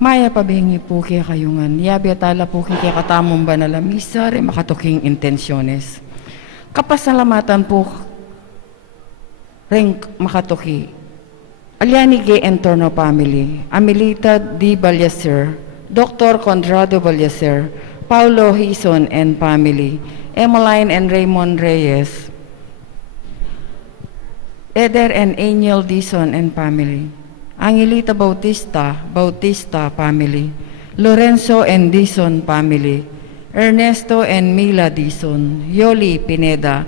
Maya pabihingi po kaya kayungan, yabi atala po kaya katamong banalamisa, rin makatuking intensyones. Kapasalamatan po rin makatuki. Aliani Gay Entorno Family, Amelita D. Balyaser, Dr. Conrado Balyaser, Paulo Hison and Family, Emmeline and Raymond Reyes, Eder and Angel Dison and Family, Angelita Bautista Family, Lorenzo and Dison Family, Ernesto and Mila Dison, Yoli Pineda,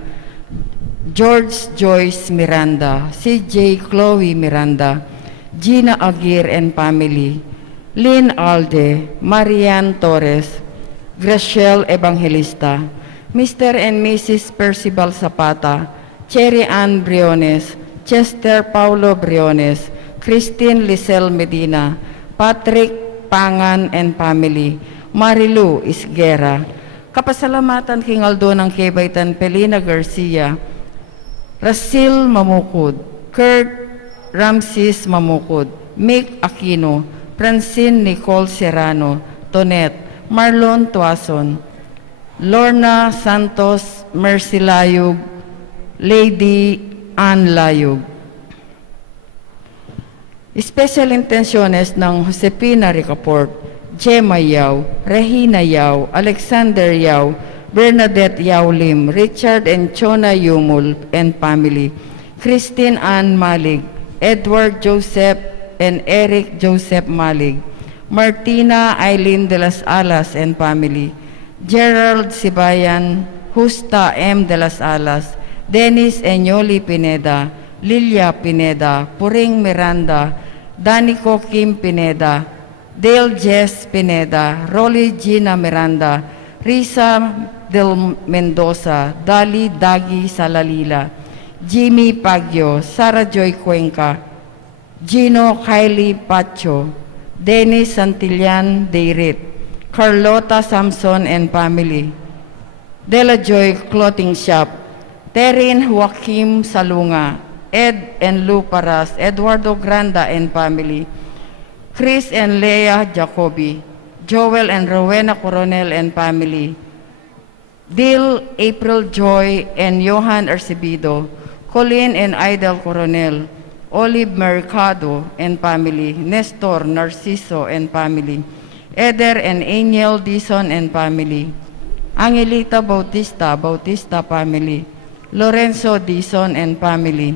George Joyce Miranda, CJ Chloe Miranda, Gina Aguirre and Family, Lynn Alde, Marian Torres, Graciel Evangelista, Mr. and Mrs. Percival Zapata, Cherry Ann Briones, Chester Paulo Briones, Christine Lisel Medina, Patrick Pangan and Family, Marilu Isguera. Kapasalamatan king Aldo ng Kebaytan Pelina Garcia, Rasil Mamukod, Kurt Ramses Mamukod, Mick Aquino, Francine Nicole Serrano, Tonet, Marlon Tuason, Lorna Santos, Mercy Layug, Lady Ann Layug. Special intenciones ng Josepina Ricaport, Gemma Yao, Regina Yao, Alexander Yao, Bernadette Yao Lim, Richard and Chona Yumul and Family, Christine Ann Malig, Edward Joseph and Eric Joseph Malig, Martina Eileen de las Alas and Family, Gerald Sibayan, Justa M. de las Alas, Dennis Enyoli Pineda, Lilia Pineda, Puring Miranda, Danico Kim Pineda, Dale Jess Pineda, Rolly Gina Miranda, Risa Del Mendoza, Dali Dagi Salalila, Jimmy Pagyo, Sara Joy Cuenca, Gino Kylie Pacho, Dennis Santillan Deirit, Carlota Samson and Family, Dela Joy Clothing Shop, Terin Joaquim Salunga, Ed and Lou Paras, Eduardo Granda and Family, Chris and Leah Jacobi, Joel and Rowena Coronel and Family, Dil, April Joy and Johan Arcebido, Colleen and Idel Coronel, Olive Mercado and Family, Nestor Narciso and Family, Eder and Angel Dison and Family, Angelita Bautista Family, Lorenzo Dison and Family,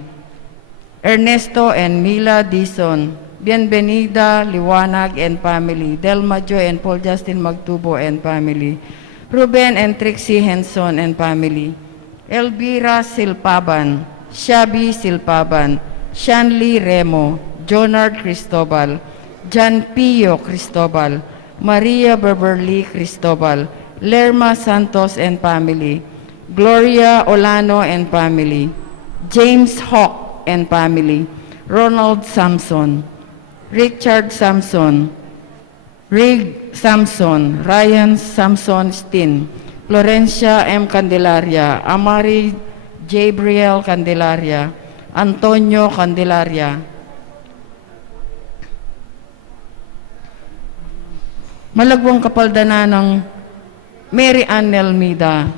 Ernesto and Mila Dison, Bienvenida Liwanag and Family, Delma Joy and Paul Justin Magtubo and Family, Ruben and Trixie Henson and Family, Elvira Silpaban, Shabi Silpaban, Shanley Remo, Jonard Cristobal, Jan Pio Cristobal, Maria Beverly Cristobal, Lerma Santos and Family, Gloria Olano and Family, James Hawk and Family, Ronald Samson, Richard Samson, Rig Samson, Ryan Samson Stin, Florencia M. Candelaria, Amari Gabriel Candelaria, Antonio Candelaria, malagwang kapaldana ng Mary Ann Nelmida,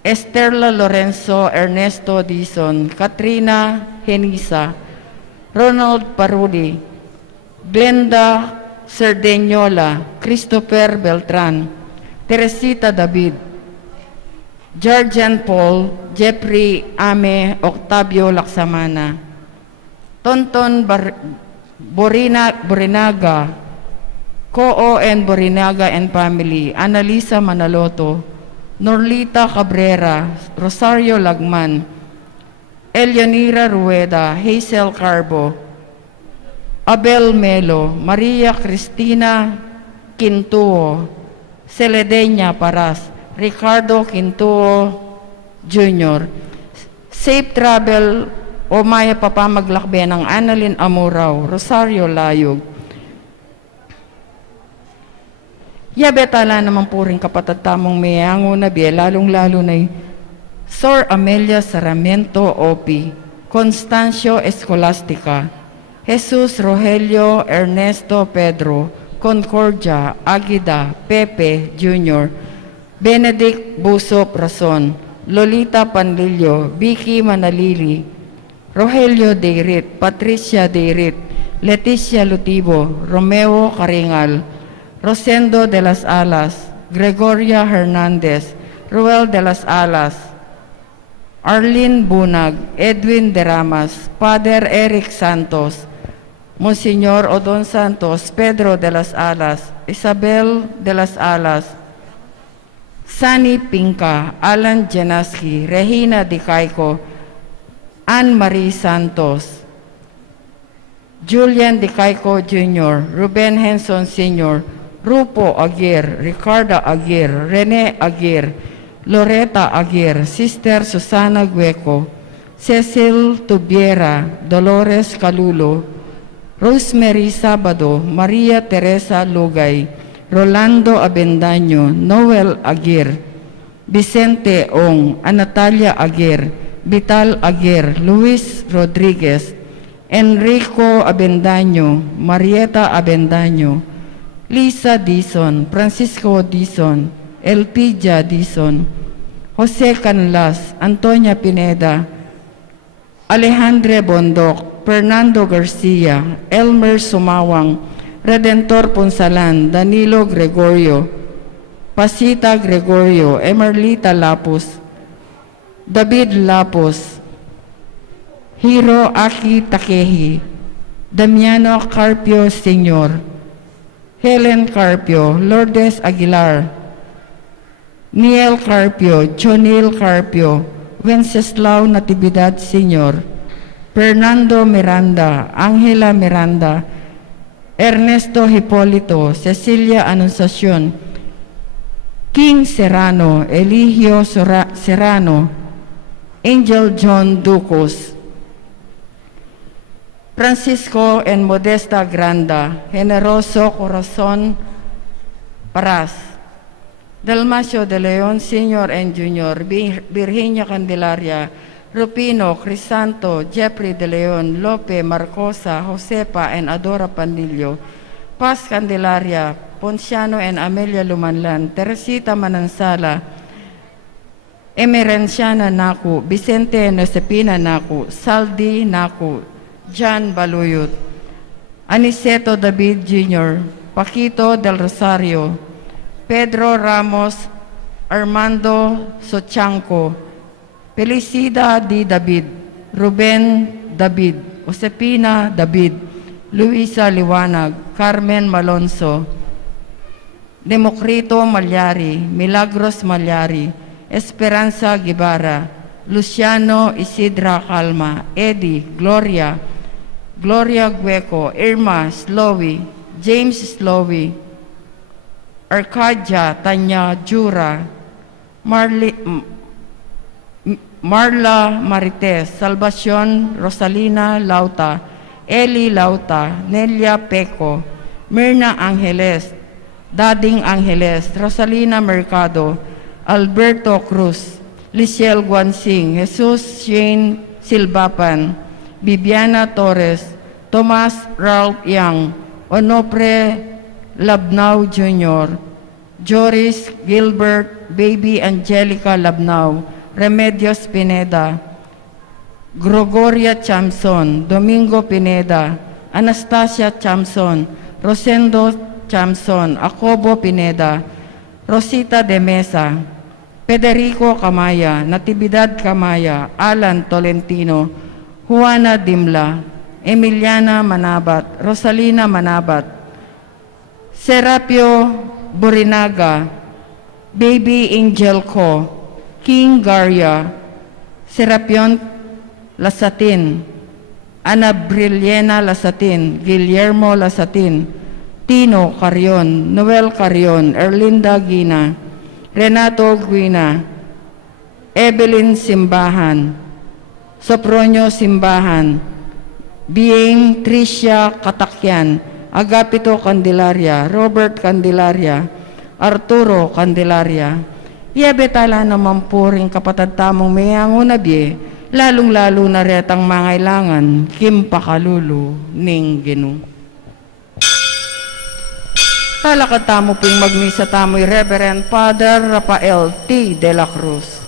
Esterla Lorenzo, Ernesto Dison, Katrina Henisa, Ronald Parudi, Glenda Cerdeñola, Christopher Beltran, Teresita David, Georgian Paul, Jeffrey Ame, Octavio Laksamana, Tonton Borinaga, Koo and Borinaga and Family, Annalisa Manaloto, Norlita Cabrera, Rosario Lagman, Elianira Rueda, Hazel Carbo, Abel Melo, Maria Cristina Quintuo, Celedenia Paras, Ricardo Quintuo Jr., Safe Travel o Maya Papamaglakbe ng Annalyn Amuraw, Rosario Layog. Yabetala naman po rin kapatatamong mayango na biya, lalong-lalo na Sor Amelia Saramiento Opi, Constancio Escolastica, Jesus Rogelio Ernesto Pedro, Concordia Aguida Pepe Jr., Benedict Busop Rason, Lolita Panlilio, Vicky Manalili, Rogelio Deirit, Patricia Deirit, Leticia Lutibo, Romeo Caringal, Rosendo de las Alas, Gregoria Hernandez, Ruel de las Alas, Arlene Bunag, Edwin Deramas, Father Eric Santos, Monsignor Odon Santos, Pedro de las Alas, Isabel de las Alas, Sani Pinca, Alan Janaski, Regina Di Caico, Anne-Marie Santos, Julian Di Caico Jr., Ruben Henson Sr., Rupo Aguirre, Ricardo Aguirre, Rene Aguirre, Loretta Aguirre, Sister Susana Gueco, Cecil Tubiera, Dolores Calulo, Rosemary Sabado, Maria Teresa Lugay, Rolando Abendaño, Noel Aguirre, Vicente Ong, Anatalia Aguirre, Vital Aguirre, Luis Rodriguez, Enrico Abendaño, Marieta Abendaño, Lisa Dizon, Francisco Dizon, Elpidia Dizon, Jose Canlas, Antonia Pineda, Alejandre Bondoc, Fernando Garcia, Elmer Sumawang, Redentor Ponsalan, Danilo Gregorio, Pasita Gregorio, Emerlita Lapus, David Lapus, Hiro Aki Takehi, Damiano Carpio Sr., Helen Carpio, Lourdes Aguilar, Niel Carpio, Jonil Carpio, Wenceslao Natividad Sr., Fernando Miranda, Angela Miranda, Ernesto Hipolito, Cecilia Anunciacion, King Serrano, Eligio Serrano, Angel John Ducos, Francisco and Modesta Granda, Generoso Corazon Paras, Dalmacio de Leon Sr. and Jr., Virginia Candelaria, Rupino, Crisanto, Jeffrey de Leon, Lope, Marcosa, Josepa, and Adora Panilio, Paz Candelaria, Ponciano and Amelia Lumanlan, Teresita Manansala, Emerenciana Naku, Vicente Nosepina Naku, Saldi Naku, John Baluyot, Aniceto David Jr., Paquito del Rosario, Pedro Ramos, Armando Sochanco, Felicida D. David, Ruben David, Josepina David, Luisa Liwanag, Carmen Malonzo, Democrito Malyari, Milagros Malyari, Esperanza Guevara, Luciano Isidra Calma, Eddie, Gloria Gueco, Irma Slowy, James Slowy, Arcadia Tanya Jura, Marla Marites, Salvacion Rosalina Lauta, Eli Lauta, Nelia Peco, Mirna Angeles, Dading Angeles, Rosalina Mercado, Alberto Cruz, Liciel Guansing, Jesus Shane Silvapan, Bibiana Torres, Tomas Ralph Yang, Onopre Labnau Jr., Joris Gilbert, Baby Angelica Labnau, Remedios Pineda, Gregoria Chamson, Domingo Pineda, Anastasia Chamson, Rosendo Chamson, Acobo Pineda, Rosita de Mesa, Federico Camaya, Natividad Camaya, Alan Tolentino, Juana Dimla, Emiliana Manabat, Rosalina Manabat, Serapio Burinaga, Baby Angel Co, King Garya, Serapion Lasatin, Ana Briliena Lasatin, Guillermo Lasatin, Tino Carion, Noel Carion, Erlinda Gina, Renato Guina, Evelyn Simbahan, Sopronio Simbahan, Bieng Tricia Katakyan, Agapito Candelaria, Robert Candelaria, Arturo Candelaria, Iabetala naman po rin kapatad tamong mayang unabi, lalong-lalo na retang mangailangan, kimpakalulu, ning Ginoo. Talakad tamo ping magmisa tamo'y Reverend Father Rafael T. de la Cruz.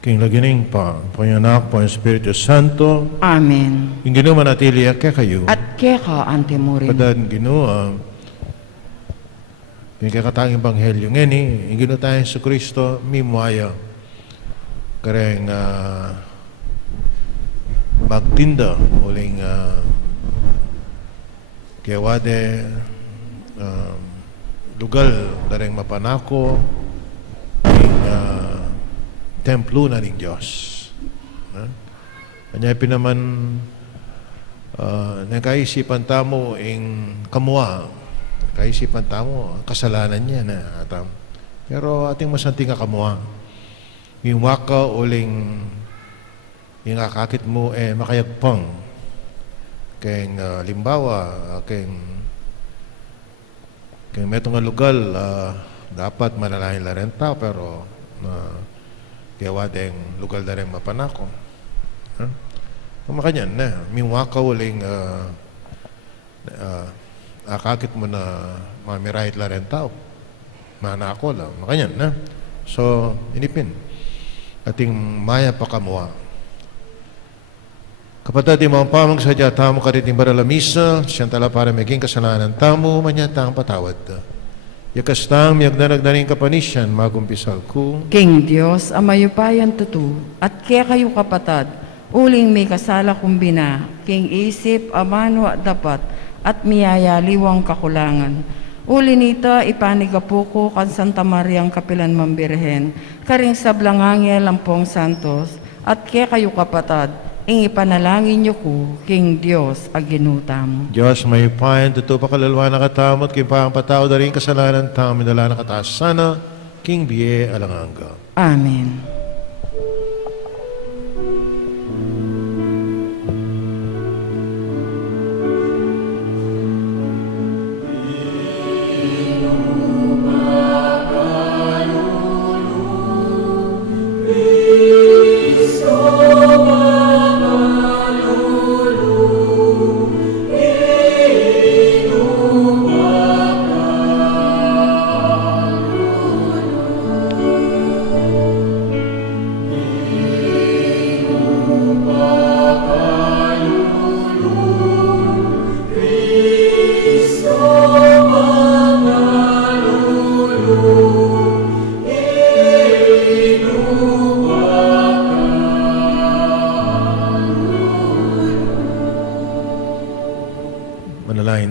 King lagining pa, Panyanak, po Espiritu Santo, Amen. yung Ginoo manatili kaya kayo. At keka antemurin. Padan Ginoo, yung kakatanging Ebanghelyo ngeni, yung Ginoo tayo sa Kristo, mimwaya. Kareng magtinda, uling kewade, lugal, dareng mapanako, yung templo na ng Diyos. Kanya pinaman nakaisipan tamo ing kamua, nakaisipan tamo kasalanan niya na atam. Pero ating masanting kamua, yung waka uling yung akakit mo makayagpang keng limbawa keng metong lugal dapat manalahin la renta pero kaya deng lugal na rin mapanako. Kumakanyan na, miwakaw uling akakit mo na mamirahit la rin tao. Manako lang, makanyan na. So, inipin. Ating maya pa kamuha. Kapatid, mga pamang sadya tamo ka rin baralamisa, siyang tala para maging kasalanan tamo, manyatang patawad. Yakastang miyagdanagdaning kapanisyan, magumpisal ko. King Diyos, amayupayan tutu, at kaya kayo kapatad, uling may kasala kumbina, king isip, amano at dapat, at miyayaliwang kakulangan. Uli nito, ipanigapo ko kan Santa Mariang Kapilan Mambirhen, karing sablangangel lampong santos, at kaya kayo kapatad, ing ipanalangin niyo ko, King Diyos, aginutam. Diyos, may payan, totoo pa kalalwa na katamot, king pang patao na rin kasalanan, tao minala na kataas sana, King Biye Alanganga. Amen.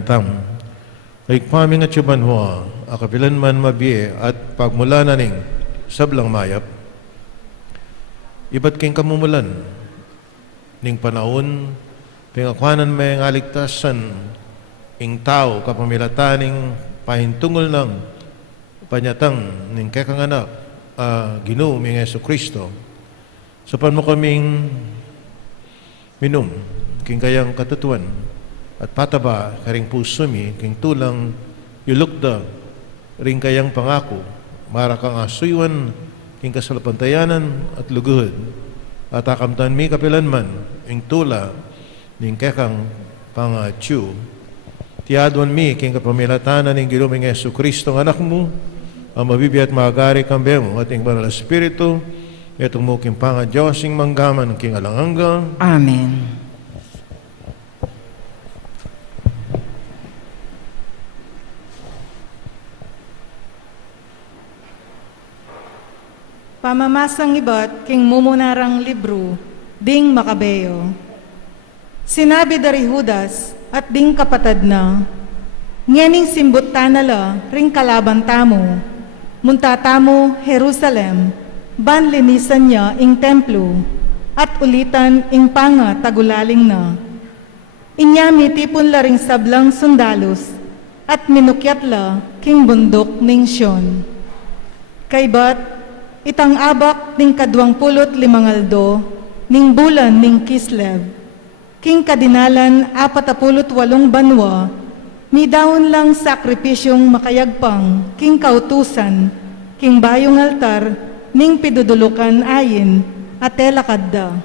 tam. Ay paming at yuban ho, akapilan man mabiye at pagmula na ning sablang mayap, iba't king kamumulan, ning panahon, pingakwanan may ngaligtasan, ing tao kapamilataning pahintungol ng panyatang ning kekanganak, Ginoo ming Jesucristo, sapan mo kaming minum, king kayang katutuan, at pataba karing puso mi, king tulang yulukda, ring kayang pangako, mara kang asuywan, king kasalapantayanan at luguhod, at akamtan mi kapilanman, ing tula, ning kekang pangatyu, tiadwan mi, king kapamilatanan ning Ginoo ming Jesucristo, anak mo, ang mabibi at magari kambemo, at ing banal na Espiritu, itong muking panga Diyosing manggaman, king alanganga. Amen. Pamamasang iba't king mumunarang libro, ding Makabeo. Sinabi dari Judas at ding kapatad na, ngening simbot tanala ring kalaban tamo, muntatamo Jerusalem, ban linisan niya ing templo, at ulitan ing panga tagulaling na. Inya mitipon la ring sablang sundalos, at minukyat la king bundok ning Sion. Kaybat, itang abak ning 25 ning bulan ning Kislev, king kadinalan 48 banwa, ni daon lang sakripisyong makayagpang, king kautusan, king bayong altar, ning pidudulukan ayin, at telakadda.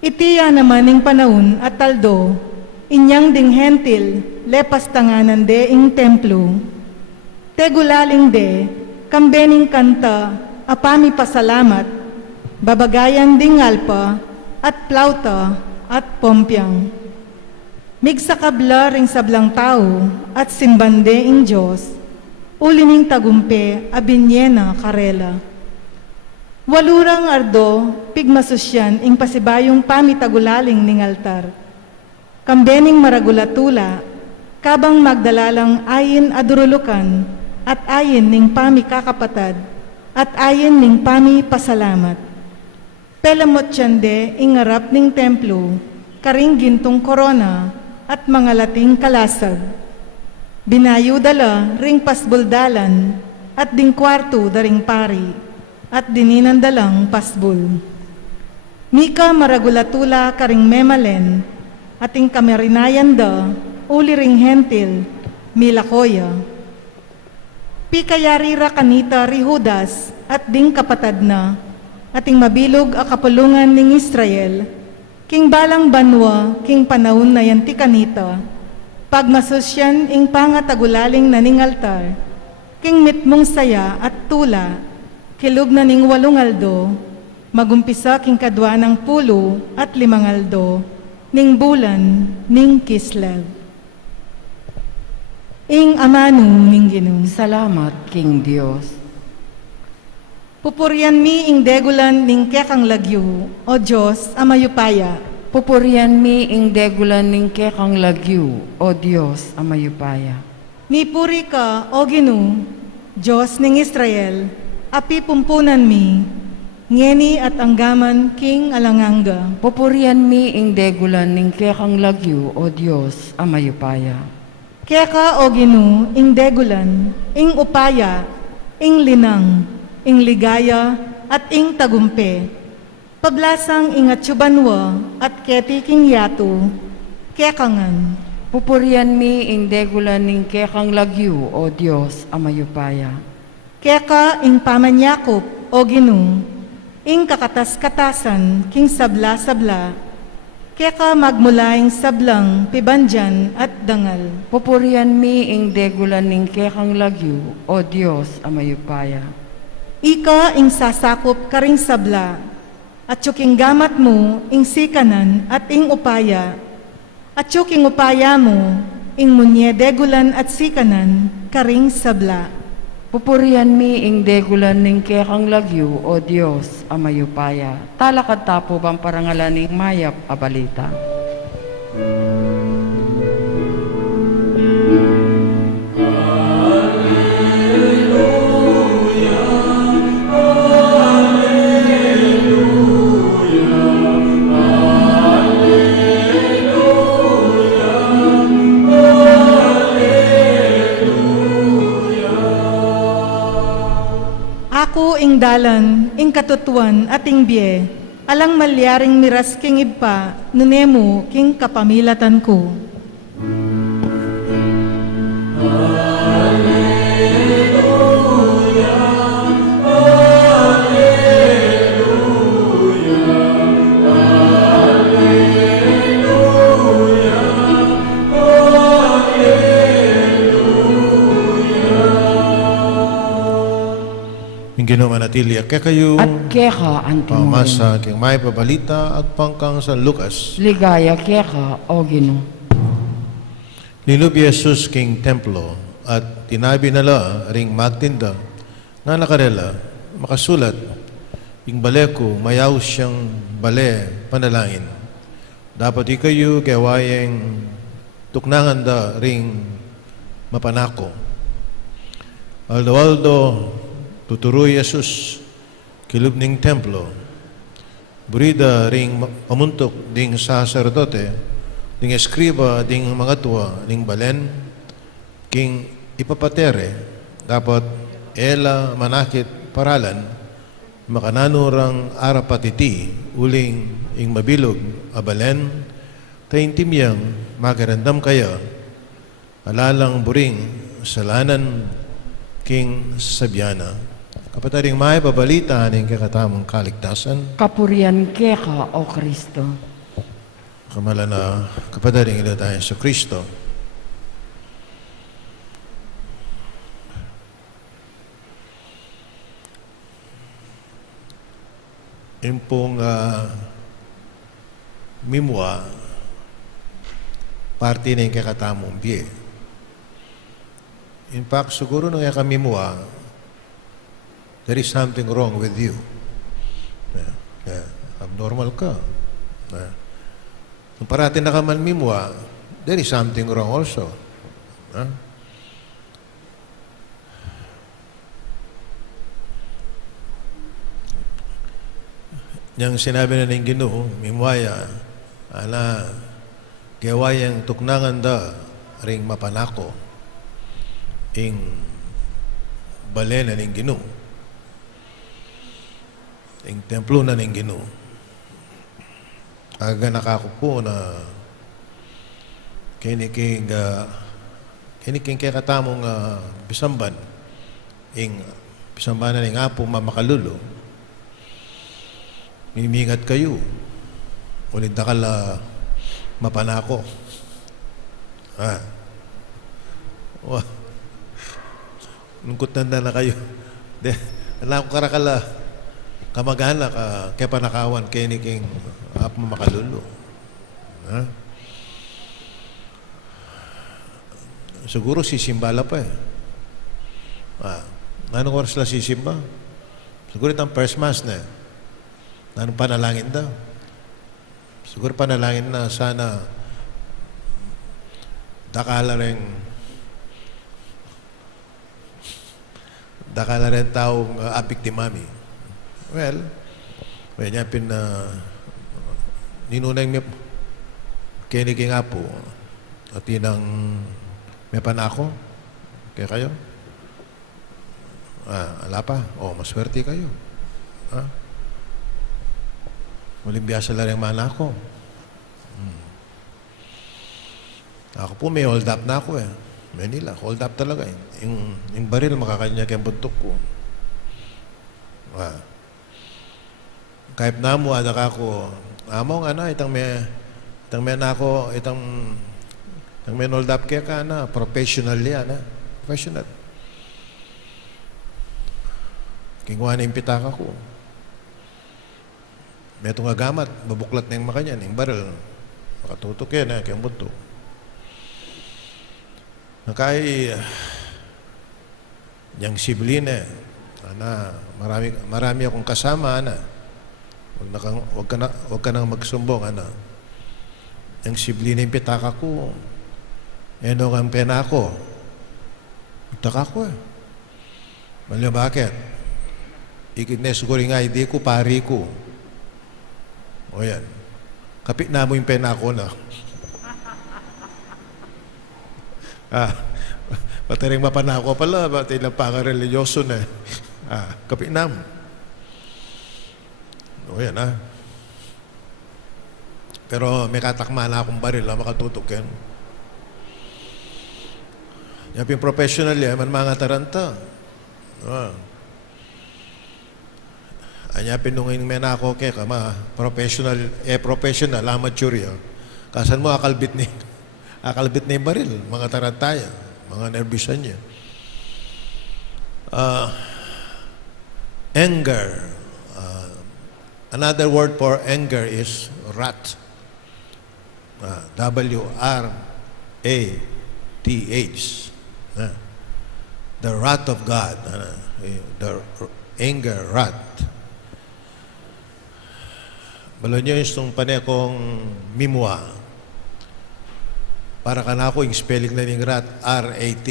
Itiya naman ning panahon at taldo, inyang ding hentil, lepas tanganan de ing templo. Tegulaling de, kambening kanta, apami pasalamat, babagayan ding alpa, at plauta, at pompyang. Migsakabla ring sablang tao, at simbande ing Diyos, ulining tagumpe, abinyena karela. Walurang ardo, pigmasusyan, ing pasibayong pamitagulaling ning altar. Kambening maragulatula, kabang magdalalang ayin adurulukan, at ayin ning pami kakapatad, at ayin ning pami pasalamat. Pelamot syande ing ngarap ning templo, karing gintong korona, at mga lating kalasag. Binayo dala ring pasbuldalan, at ding kwarto daring pari, at dininan dalang pasbul. Mika maragulatula karing memalen, at ing kamerinayan da, uli ring hentil, milakoya. Pikayarira kanita ri Judas at ding kapatad na, ating mabilog a kapulungan ning Israel, king balang banwa, king panahon na yanti kanita, pagmasosyan ing pangatagulaling na ning altar, king mitmong saya at tula, kilog na ning 8 aldo, magumpisa king kadwa ng 10 at 5 aldo, ning bulan ning Kislev. Ing amano ning Ginoo. Salamat, King Dios. Pupurian mi ing degulan ning kekang lagyo, o Diyos, amayupaya. Pupurian mi ing degulan ning kekang lagyu, o Dios, amayupaya. Mipuri ka, o Ginoo, Diyos ning Israel, api pumpunan mi, ngeni at anggaman king alanganga. Pupurian mi ing degulan ning kekang lagyu, o Dios, amayupaya. Keka, o Ginoo, ing degulan, ing upaya, ing linang, ing ligaya, at ing tagumpe. Pablasang ing atsubanwa, at keti king yato, kekangan. Pupurian mi ing degulan ning kekang lagyu, o Dios, amayupaya. Keka ing pamanyakop, o Ginoo, ing kakatas-katasan, king sabla-sabla, keka magmulaing sablang, pibandyan at dangal. Pupurian mi ing degulan ning kekang lagyu, o Dios, amayupaya. Ika ing sasakop karing sabla, at yuking gamat mo ing sikanan at ing upaya, at yuking upaya mo ing munye degulan at sikanan karing sabla. Pupurian mi ing degulan ning kekang lagyu, o Dios, amayupaya. Talakad tapo bang parangalan ning mayap abalita. ing dalan, ing katutuan at ing biye, alang malyaring miras king ibpa, nunemo king kapamilatan ko. Ginoo manatili kaya kayo At keka ang tinurin. pamasa king may pabalita at pangkang San Lucas. Ligaya keka, O Ginoo. Linubi Jesus king templo at tinabi nala ring magtinda nga nakarela makasulat ing baleko mayaw siyang bale panalangin. Dapat ikayo kawayeng tuknangan da ring mapanako. Aldo tuturoy Jesus kilubning templo. Burida ring pamuntok ding sacerdote, ding eskriba, ding mga tuwa, ding balen, king ipapatere, dapat ela manakit paralan, makananurang arapatiti, uling ing mabilog, abalen, taintimyang magarandam kaya, alalang buring, salanan, king sabyana. Kapataring may babalita ng kakatamang kaligtasan, Kapurian keka, O Kristo. kamala na kapataring ilo tayo sa Kristo. Yung pong mimwa, parte na yung kakatamong biye. In fact, siguro nung yakamimwa, there is something wrong with you. Abnormal ka. Kung parati na ka man mimwa, there is something wrong also. Yang sinabi na ng Ginoo, mimwaya, ana, gawayang tuknangan da, ring mapanako, ing balena ng Ginoo, ing templo na ng Ginoo. Aga nakakupo na kiniking kaya katamong bisamban, ing bisambanan ng apo mamakalulo, mimingat kayo, ulit dakala mapanako. Lungkot na kayo. Alam ko karakala, kamagana ka, kaya panakawan, kaya ni king apo makalulo. Siguro sisimbala pa eh. Anong oras lang sisimba? Siguro itang first mass na eh. Anong panalangin daw? Siguro panalangin na sana dakala rin taong apiktimami. Well, niya ninunay may kiniking apo at inang may panako. Kaya kayo? Ala pa. Maswerte kayo. Muling biyasa lang yung mana ko. Ako po may hold up na ako eh. Manila, hold up talaga eh. Yung baril makakanya kayang buntok ko. Kahit na mo, anak ako, amo nga na, itang may nako, itang may hold up kaya ka na, professional yan na. Professional. Kingwa na yung pitaka ko. May itong agamat, babuklat na yung makanyan, yung baril. Makatutok yan, kayang buntok. Nakay, yung sibling marami akong kasama, Huwag ka nang magsumbong, Yung sibling yung pitaka ko, ang pena ko. Pitaka ko eh. Malyo bakit? Ikines ko rin nga, hindi ko, pari ko. O yan. Kapit na mo yung pena ko na. Pati rin mapanako pala, pati lang paka-religyoso na. Kapit na mo. O yan ha. Pero may katakma na akong baril na makatutok yan. Yapin professional yan, man mga taranta. Anyapin nung may nako kaya ka, professional, amateur yan. Kasan mo akalbit ni yung baril, mga taranta yan, mga nervisan yan. Anger. Another word for anger is wrath. W-R-A-T-H. The wrath of God. The anger, wrath. Balo nyo yung panekong mimwa. Para ka na ako yung spelling na yung wrath, R-A-T.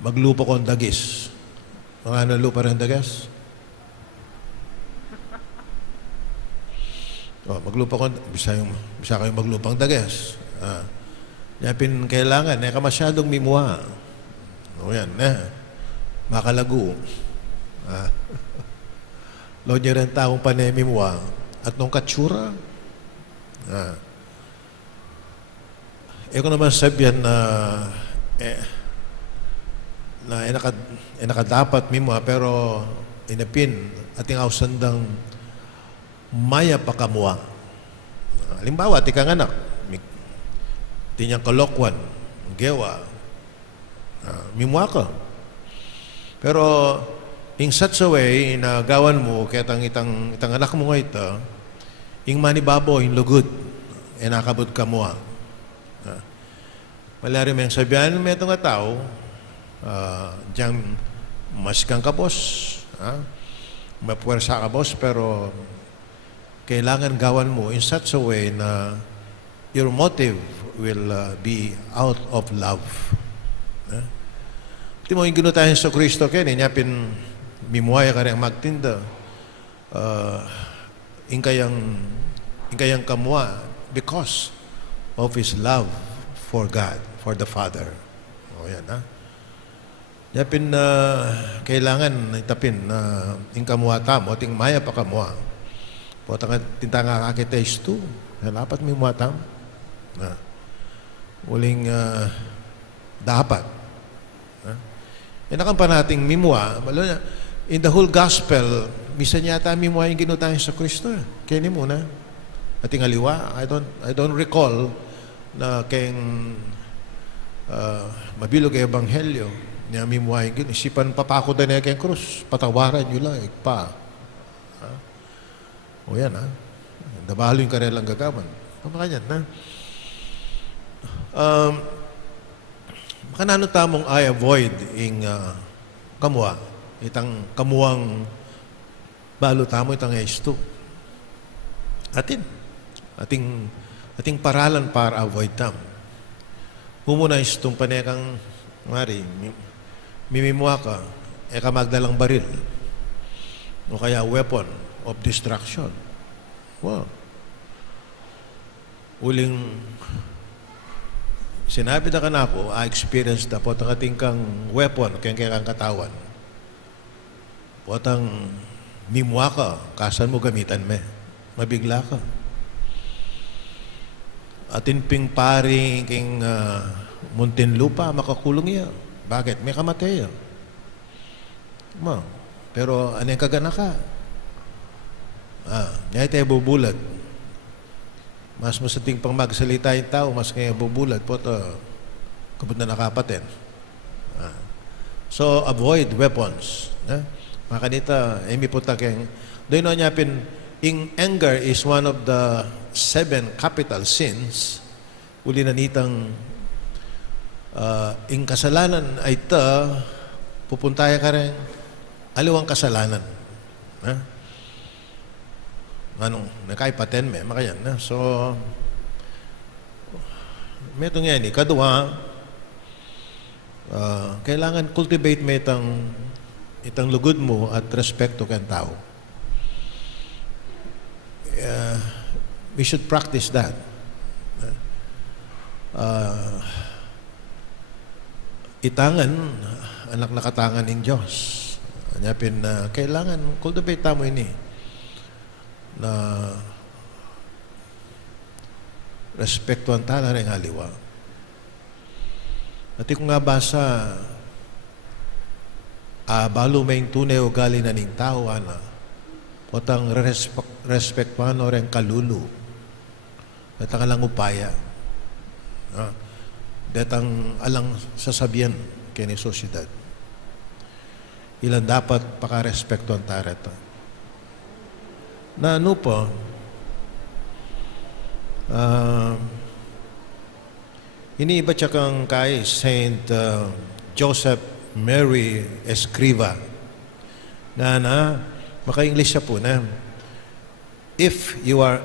Maglupa kong dagis. Mga nalupa rin dagis? Maglupa ko, bisa kayong maglupang dagas. Yapin kailangan, ka masyadong mimwa. O yan, makalago. Lord niya rin taong panemimwa at nung katsura. Ko naman sabihan na nakadapat mimwa pero inapin ating ausandang maya pa kamua. Halimbawa, ti kang anak, ti niyang kalokwan, gewa, mimwa ka. Pero, in such a way, na gawan mo, kaya itang anak mo nga ito, ing manibabo, ing lugod, nakabot kamua. Malari may sabihan, may itong tao, diyang mas kang kabos, mapuwersa ka boss, pero kailangan gawan mo in such a way na your motive will be out of love. Ito mo yung ginutahin sa Kristo kaya ninyapin mimuaya ka rin magtinda in kayang kamua because of His love for God, for the Father. O yan ha. Yapin na kailangan itapin na in kamua tamo, ting maya pa kamua. Po tinta nga kakitays to. Dapat may muatam. Uling dapat. Inakampa nating mimwa. In the whole gospel, misan yata mimwa yung ginutahin sa Kristo. Kaya ni muna. Ating aliwa, I don't recall na kayong mabilog ay ebanghelyo niya mimwa yung ginutahin. Isipan papako na niya kayong krus. Patawaran nyo lang. O yan ha. Dabalo yung karelang gagaman. Pamanyan na. Makanano tamong I avoid ing kamua. Itang kamuang balo tamo itang esto. Ating paralan para avoid tam. Humuna istong panekang mari, mimimwa ka, ka magdalang baril. O kaya weapon of destruction. Wow. Uling sinabi na ka na ako, I experienced na po ang ating kang weapon, kaya kang katawan. Po ang mimwa ka, kasan mo gamitan me. Mabigla ka. Atin ping paring king Muntinlupa, makakulong iya. Bakit? May kamatay. Pero anong kagana ka? Ngayon tayo bubulat. Mas masating pang magsalita yung tao, mas kaya bubulat po ito, kabut na nakapatin. So, avoid weapons. Makanita, emi po takeng, doon na niya in anger is one of the 7 capital sins. Uli na nitang, in kasalanan ay ito, pupuntaya ka rin, aliwang kasalanan. Anong nakaipaten me makayan na so metong yan kadua kailangan cultivate me itang lugod mo at respeto kan tao. We should practice that. Itangan anak nakatangan ng Diyos. Anyapin kailangan cultivate tamo ini. na respektuan tala rin aliwa. At kung nga basa, balo may tunay ugali na ning tao, ana, potang respektuan o rin kalulu, at ang alang upaya, datang alang sasabihan kini sosyedad. Ilan dapat pakarespektuan tareta. Na ano po, iniiba siya kang kay Saint Joseph Mary Escriva na maka-English siya po na, if you are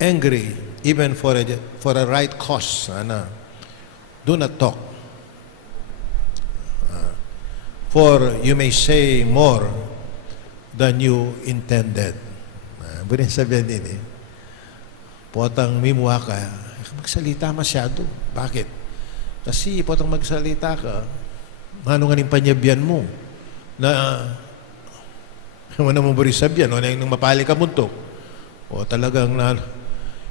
angry even for a right cause, do not talk, for you may say more than you intended. Bunin sabihin din potang mimuha ka, magsalita masyado. Bakit? Kasi potang magsalita ka, ano nga ning panyabyan mo na ano mo buri sabihan, ano yung mapali ka muntok o talagang na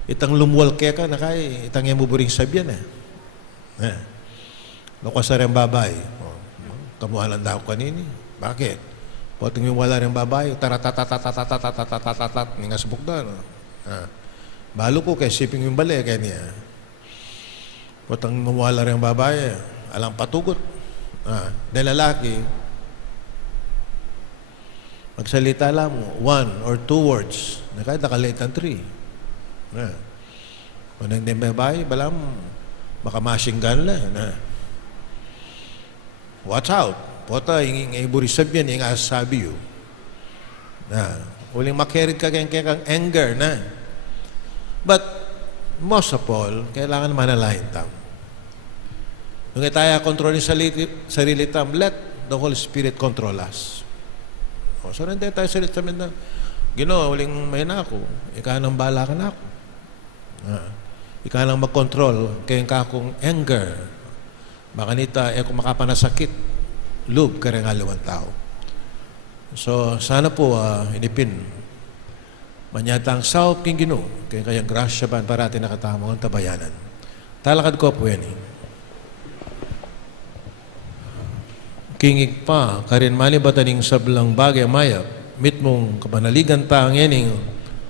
itang lumuwal kaya ka na kay itang yung buburing sabihan Lukas na rin babae. Kamuhalan daw kanini. Bakit? Potong yung wala rin babae, taratatatatatatatatatatatatat, ningas bukda. Balo ko kay siping yung bali, kaya niya. Potong mawala rin babae, alang patugot. Dahil lalaki, magsalita lang mo, 1 or 2 words, na kahit nakalate ang 3. Kung nang din babae, balam, baka masinggan lang. Watch out. Pota, yung iburi sabihin, yung asabi yun. Uling makerit ka kang anger na. But, most of all, kailangan manalahin tam. Nung tayo kontrol yung sarili tam, let the Holy Spirit control us. So, hindi tayo sarili tam na, Ginoo, uling may na ako, ikaw nang bala ka na ako. Ikaw nang mag-control, kaya kakong anger. Baka nita, kung makapanasakit, loob ka rin alawang tao. So, sana po, inipin, manyatang sao king Ginoo, kaya kayang grasya ba para atin nakatamang ang tabayanan. Talakad ko po yan. Kingig pa, karin malibataning sablang bagay maya, mit mong kapanaligan taang yaning,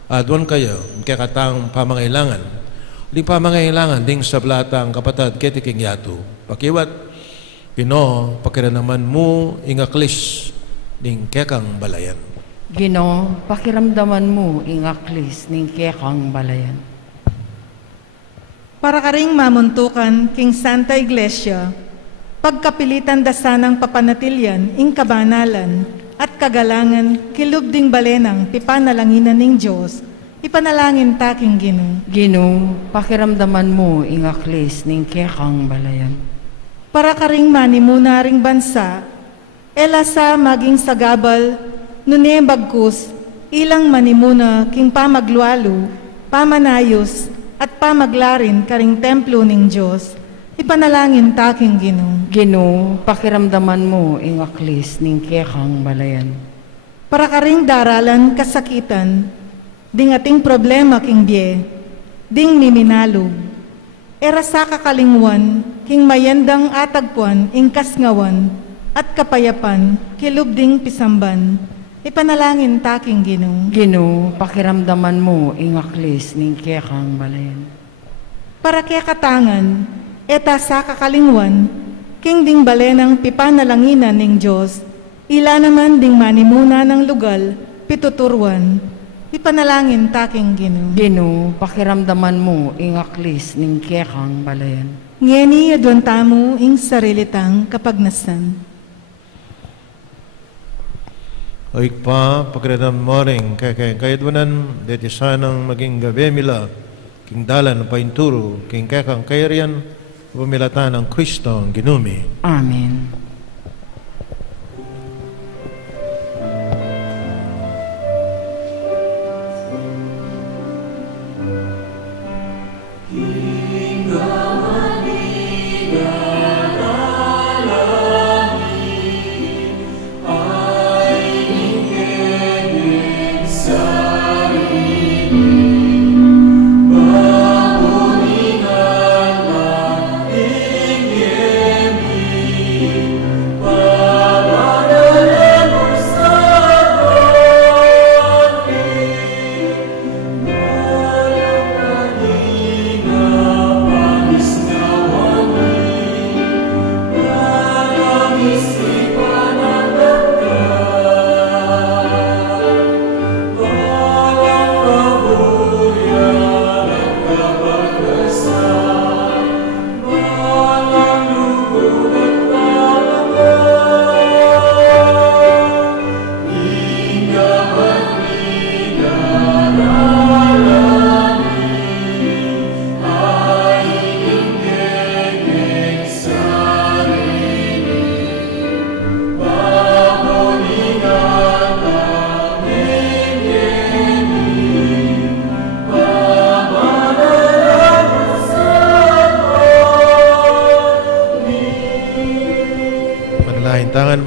adwan kayo, kaya katang pamangailangan. Di pamangailangan, ding sablatang kapatad, ketiking yato. Pakiwat, Ginoo, pakiranaman mo, ingaklis, ning kekang balayan. Ginoo, pakiramdaman mo, ingaklis, ning kekang balayan. Para ka ring mamuntukan, King Santa Iglesia, pagkapilitan dasanang papanatilyan, ing kabanalan, at kagalangan, kilubding balenang, pipanalanginan ning Diyos, ipanalangin taking Ginoo. Ginoo, pakiramdaman mo, ingaklis, ning kekang balayan. Para ka ring manimuna ring bansa, elasa maging sagabal, nune bagkus, ilang manimuna king pamaglualo, pamanayos, at pamaglarin karing templo ning Diyos, ipanalangin taking Ginoo. Ginoo, pakiramdaman mo, ingaklis, ning kekang balayan. Para ka ring daralan kasakitan, ding ating problema king biye, ding miminalog, era sa kakalingwan, king mayandang atagpuan, ing kasngawan, at kapayapan, kilubding pisamban, ipanalangin taking Ginoo. Ginoo, pakiramdaman mo, ingaklis, ning kekang balayan. Para kaya katangan, eta sa kakalingwan, king ding balenang pipanalanginan ning Diyos, ila naman ding manimuna ng lugal, pituturwan, ipanalangin taking Ginoo. Ginoo, pakiramdaman mo, ingaklis, ning kekang balayan. Ngeni adwan tamo ing sarilitang kapagnasan. Oik pa, pagkradam mo rin, kaya kayadwanan, deti sanang maging gabi mila, king dalan painturo, king kekang kayarian, pumilatan ng Kristo ang ginumi. Amen. Sorry.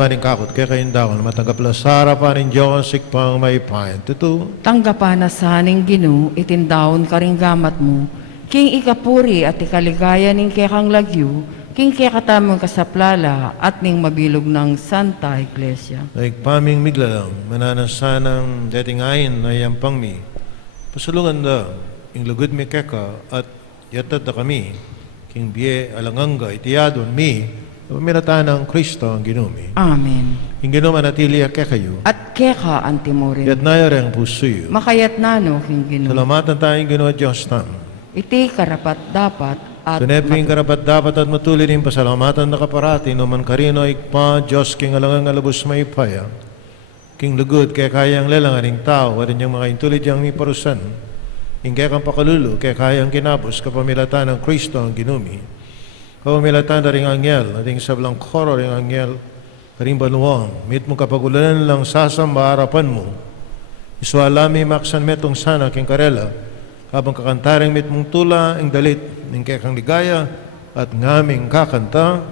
paning kakot kaya kayong dakon matanggap lasara paning Diyos sikpang may payan. Tutu. Tanggapan na saning Ginu, itindawon karinggamat mo, king ikapuri at ikaligaya ning kekang lagyu, king kekatamong kasaplala at ning mabilog ng Santa Iglesia. Like paming miglalang, mananasanang dating ayin na yampang mi. Pasulungan da, ing lugod mi keka at yatad da kami, king biye alanganga itiyadon mi, pamilatan ng Kristo ang ginumi. Amen. Ing ginuma natili kekayo, At keka antimorin, yat nayari ang pusuyo. makayat nano king Ginu, Salamatan tayong ginawa Diyos tam. iti karapat dapat at Tuneping karapat dapat at matuli rin pasalamatan na kaparati naman karino ikpa Diyos king alangang alabos may paya. King lugod kaya kayang lelanganing tao at inyong mga intulid yang miparusan. Ing kaya kang pakalulu kaya kayang kinapos kapamilatan ng Kristo ang ginumi. Kapamilatan na ring angyel at ing sablang koro ring angyel karing banuang mit mo kapagulanan lang sasamba harapan mo. Iswalami maksan metong sana king karela habang kakantaring mit mong tula ang dalit ng kekang ligaya at ngaming kakanta.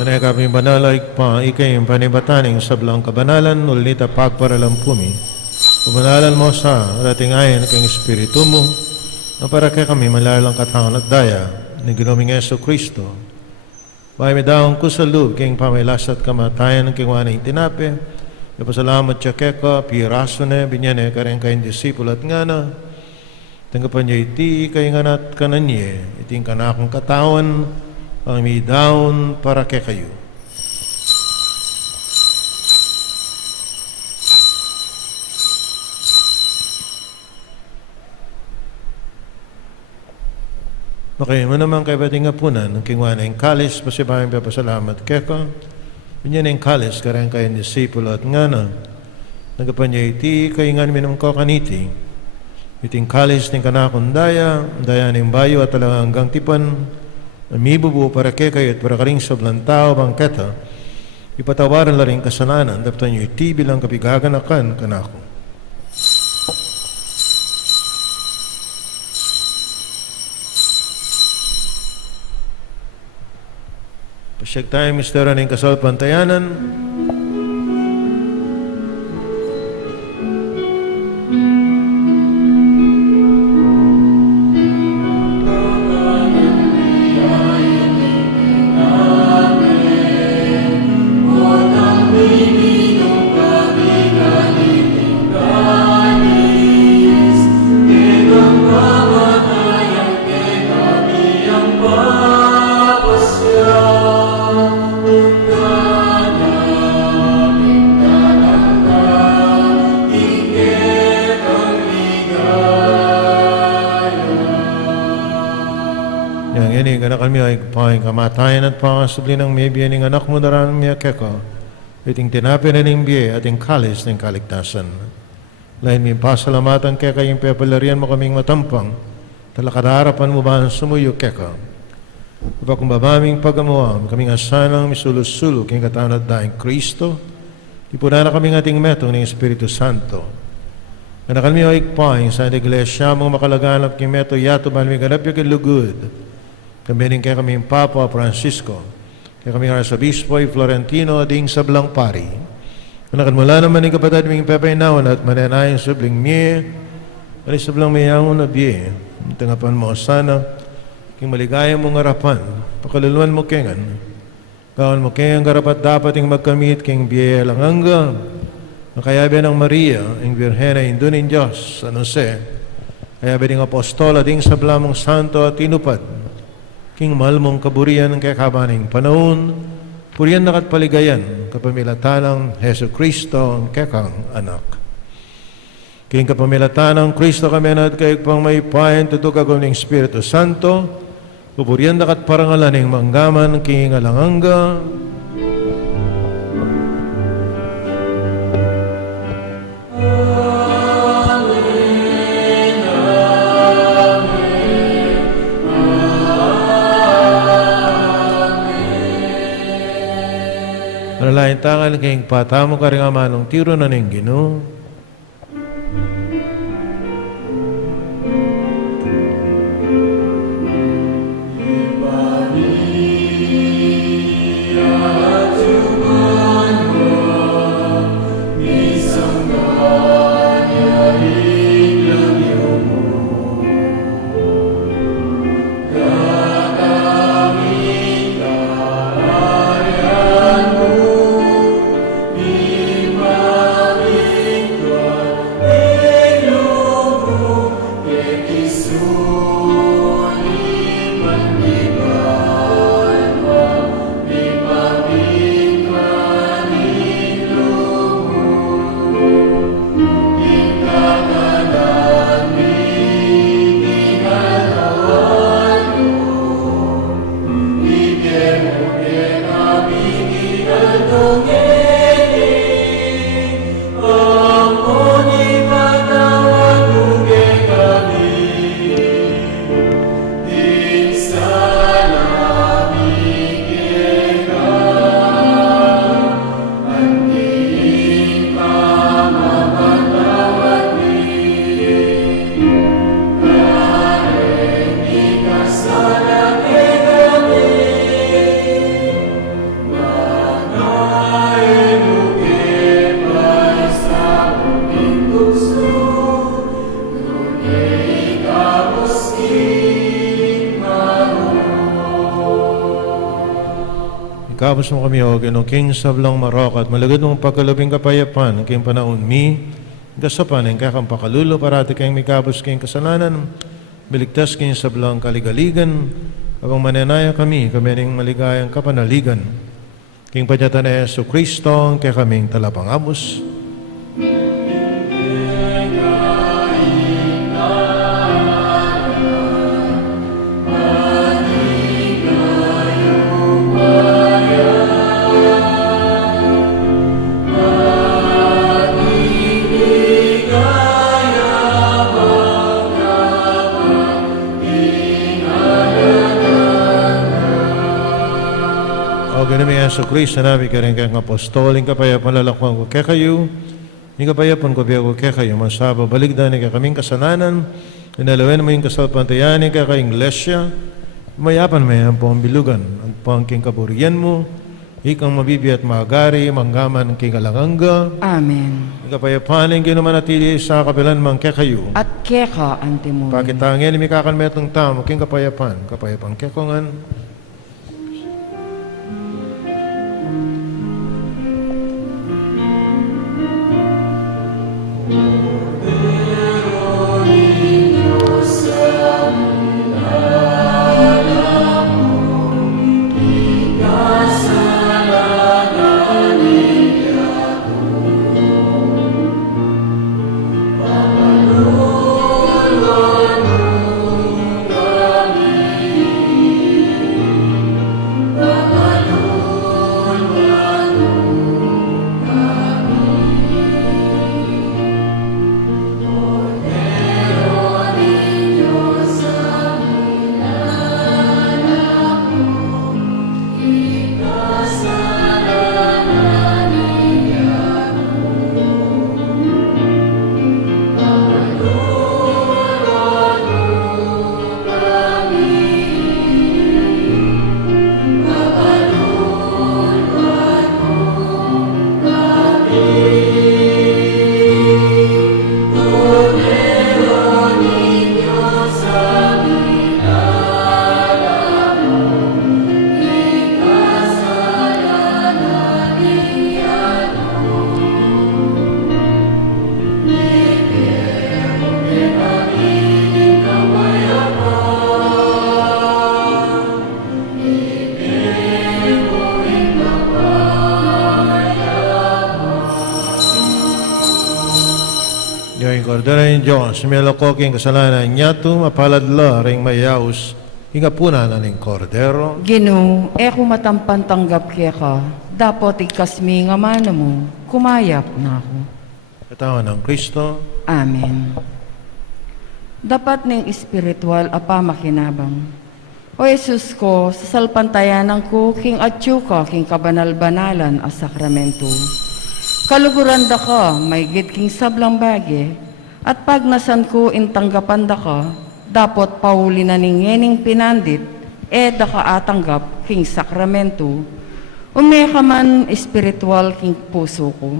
Kanaya kami banalaik pa, ikay panibataning sablang kabanalan, ulinita pagparalam-pumi. Pumanalan mo sa rating ayon kang Espiritu mo, na para kay kami malalang katangan at daya, ni Ginuming Yesu Kristo. Bahay mi daong kusalub, king pamilasat kamatayan ng kingwanay tinape, napasalamat siya keka, piraso na, binyane, kareng kayong disipul at ngana, tanggapan niya iti, kay nganat kananye, iting kanakong katawan, ang may daon para kay kayo. Okay, mo naman kay bating apunan, ang kingwana yung kalis, pasibahin papasalamat keka, binyan yung kalis, karang kayong disipulo at ngana, nagapan niya iti, kay nga minum ko kaniti, iting kalis ng kanakong daya ng bayo at talagang hanggang tipan, amibubu para kay kayo at para karing sablang tao bangketa, ipatawaran la rin kasalanan, daptan niyo iti bilang kapigaganakan kanako. Pasyag tayo, mistero ng kasal pantayanan. Yang ini kana kami ay paing kamatayan at pangasubli ng may biya ng anak mo daran miya keka, iting tinapi na ng biya at yung kalis ng kaligtasan. Lain mi pasalamatan keka yung pepalarian mo kaming matampang, talakadarapan mo ba ang sumuyo keka. Ipakumbabaming pagamuam, kaming asanang misulo-sulo king katanad daing Kristo, ipuna na kaming ating metong ng Espiritu Santo. Kana kami ay paing sa iglesia mong makalaganap king meto yato ban mi ganap yung kilugod. Kami rin kaya kami Papa Francisco, kaya kami Arzobispo Florentino ading sablang pari, Manakan mula naman ni kapatid ming pepainawan at mananayang subling miye, alis sablang mayangon na biye, tangapan mo sana, king maligaya mong harapan, pakaluluan mo kengan, kawan mo kengan karapat dapat ing magkamit king biye langanga, nakayabi ng Maria, ing Birhena indunin Diyos, San Jose, kayabi ng Apostol at ing sablamong santo at tinupad, king mahal mong kaburian kay kabaning panahon, puriyan nakat paligayan, kapamilatanang Heso Kristo, ang kekang anak. King kapamilatanang Kristo kami na at kayo pang may payan, tutug ako ng Espiritu Santo, pupuriyan nakat parangalan ng manggaman, king alanganga, Nalain tangan kayong patamo ka rin amanong tiro na ning Ginoo. Kapos mo kami o Ginoo king sablang marok at malagad mong pagkalabing kapayapan ang king panahon mi gasapan ang kakang pakalulo parati kayong may kapos king kasalanan biligtas king sablang kaligaligan abang mananaya kami ring maligayang kapanaligan king panyatan na Yesu Kristo ang kaya kaming talapangabos. Ganun may Yesu Kristo namin ka rin kayong apostol, yung kapayapan lalakwan ko kaya kayo, yung kapayapan ko biya ko kaya kayo, masaba baligdan ka kaming kasananan, inalawin mo yung kasalpantayan, ka kayong lesya, mayapan may ang pong bilugan, ang pangking kaburian mo, ikang mabibi at magari, manggaman ng king alanganga. Amen. Yung kapayapan yung ginumanatili sa kapilan mang kaya kayo. At keka ang timon. Pakitangin, imikakan metong tamo, king kapayapan kaya kongan. Yung kordero ng Diyos, milokoking kasalanan niya tu mapaladla ring mayaus, hingapuna na ning kordero. Ginu, eko matampan tanggap kaya ka, dapat ikasmi nga mano mo, kumayap na ako. Katawan ng Kristo, Amen. Dapat ning espiritual apa makinabang. O Jesus ko, sa salpantayanan ko, king atyo ka, king kabanal-banalan a sakramento. Kaluguran da ka, may gid king sablang bagi, at pag nasan ko intanggapan da ka, dapat pauli na ningening pinandit, da ka atanggap king sakramento. Umeka man espiritual king puso ko.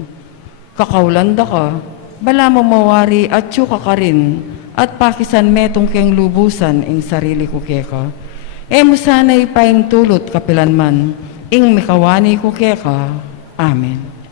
Kakaulan da ka, bala mo mawari at ka ka rin, at pakisan metong keng lubusan ing sarili ko keka. Mo sana'y paintulot kapilan man, ing mikawani ko keka. Amen.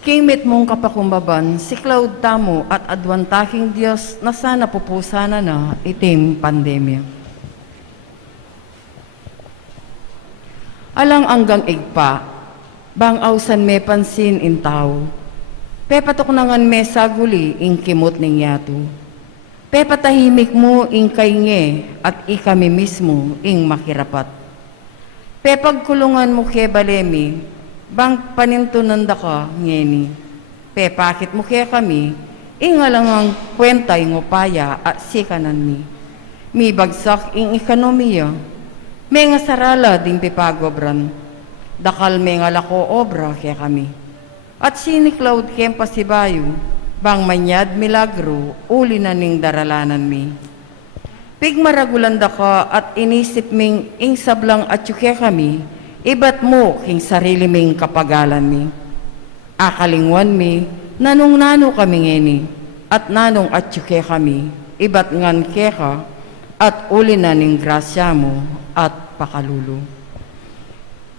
Kimit mong kapakumbaban, siklaw tamo at adwantaking Diyos na sana pupusana na itim pandemya. Alang anggang igpa, bang awsan me pansin in tao. Pepatok nangan me saguli ing kimot ning yato. Pepatahimik mo ing kainge at ikami mismo ing makirapat. Pe pagkulungan mo ke balemi, bang panintunan da ka, ngeni. Pe pakit mo ke kami, ingalang ang kwenta yung upaya at sikanan mi. Mi bagsak ing ekonomiya, may nga sarala din pipagobran. Dakal may nga lako obra ke kami. At siniklawd kem pasibayo, bang manyad milagro, uli na ning daralanan mi. Pigmaragulanda ka at inisip ming ing sablang at yuke kami, ibat mo king sarili ming kapagalan mi. Akalingwan mi, nanong-nano kami ngeni, at nanong at yuke kami, ibat ngan keka, at uli na ning grasya mo at pakalulu.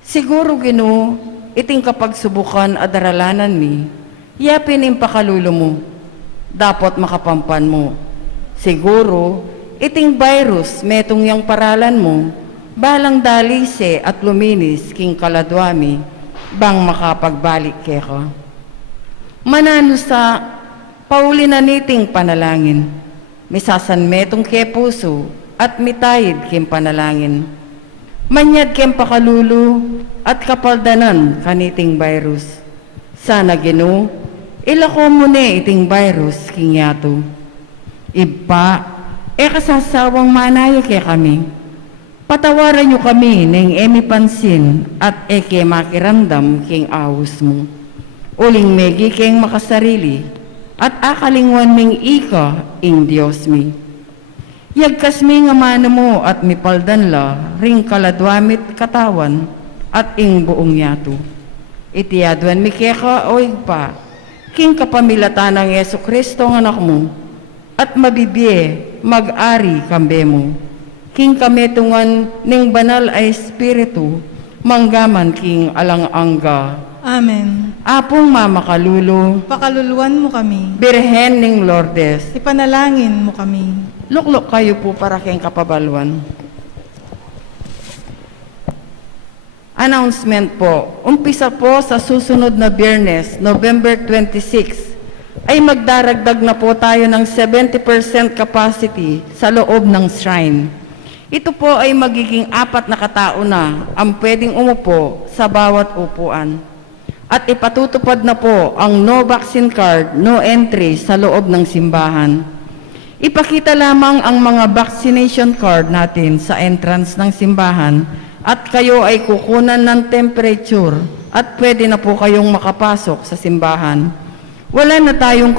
Siguro Ginoo, iting kapag subukan at daralanan mi, yapin ang pakalulo mo, dapat makapampan mo. Siguro, iting virus metong yang paralan mo, balang dalise at luminis king kaladwami, bang makapagbalik keka. Manano sa pauli na niting panalangin, misasan metong ke puso at mitayid king panalangin. Manyad kem pakalulu at kapaldanan kaniting virus. Sana Ginoo, ilako mo ne iting virus king yato. Iba, kasasawang manaya ke kami. Patawaran nyo kami ng emi pansin at eke makiramdam king awos mo. Uling megi king makasarili at akalingwan ming ika ing Diyos mi. Yagkas mi nga mano mo at mipaldan la ring kaladwamit katawan at ing buong yato. Itiadwan mi keka o igpa, king kapamilatan ng Yesu Kristo ng anak mo, at mabibiye mag-ari kambe mo. King kametungan ning banal ay espiritu, manggaman king alang-angga. Amen. Apong mamakalulo, Pakaluluan mo kami. Birhen ning Lourdes. Ipanalangin mo kami. Luklok kayo po para kayong kapabaluan. Announcement po. Umpisa po sa susunod na Biyernes, November 26, ay magdaragdag na po tayo ng 70% capacity sa loob ng shrine. Ito po ay magiging 4 na katao na ang pwedeng umupo sa bawat upuan. At ipatutupad na po ang no vaccine card, no entry sa loob ng simbahan. Ipakita lamang ang mga vaccination card natin sa entrance ng simbahan at kayo ay kukunan ng temperature at pwede na po kayong makapasok sa simbahan. Wala na tayong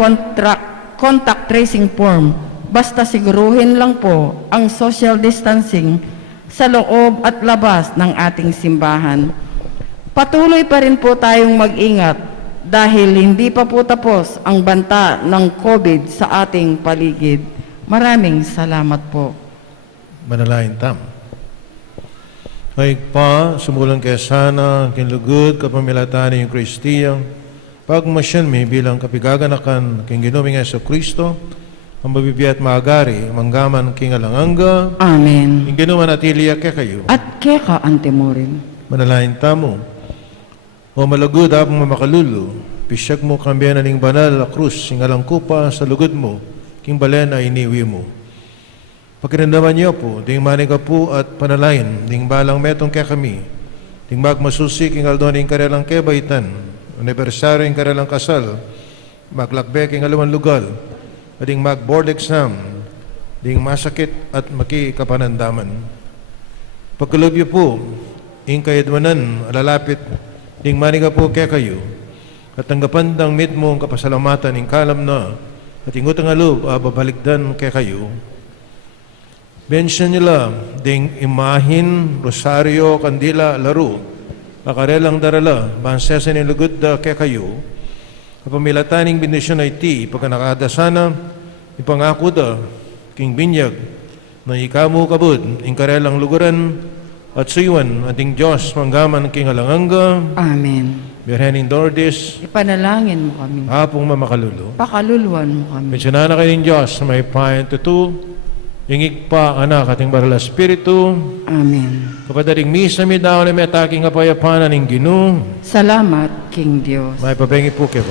contact tracing form, basta siguruhin lang po ang social distancing sa loob at labas ng ating simbahan. Patuloy pa rin po tayong mag-ingat dahil hindi pa po tapos ang banta ng COVID sa ating paligid. Maraming salamat po. Manalain tam. Ay pa, sumulang kaya sana, kinlugod, kapamilatan yung Kristiyang, pagmasyan mi bilang kapigaganakan king Ginoong Yesu Kristo, ang mabibiyat maagari, manggaman king alanganga, Amen. king Ginoong natiliya kaya kayo. At keka antemorin. Manalain tamo. O malagod apong mamakalulu, pisyag mo kambiyan ning banal na krus, sing alangkupa sa lugod mo, king balen ay iniwi mo. Pagkirandaman niyo po, ding manika po at panalain, ding balang metong kaya kami, ding magmasusi king aldoning karelang kebaitan, anibersaryo king karelang kasal, maglakbe king aluman lugal, ding mag-board exam, ding masakit at makikapanandaman. Pagkalubyo po, ing kayadwanan, alalapit, ding manika po kaya kayo, at tanggapan dang mit mo ang kapasalamatan ing kalam na, at ingot ang alub, babalikdan kaya kayo. Bensya nila, ding imahin, rosaryo, kandila, laro, nakarelang darala, bansesa ni lugod da kaya kayo, kapamilataning bendisyon ay ti, pagkanakadasana, ipangako da, king binyag, na ikamu kabud, ing karelang luguran, at suywan, ating Diyos, manggaman king alanganga, Amen. Birhening Lourdes, Ipanalangin mo kami. hapong mamakalulu. Pakaluluan mo kami. Mensyonana kayo ng Diyos na may payan tutu, ingig pa anak ating baral Espiritu, Amen. kapadaring misa mi daw na may ataking kapayapanan ng Ginoo, Salamat, King Diyos. may pabengi po kayo.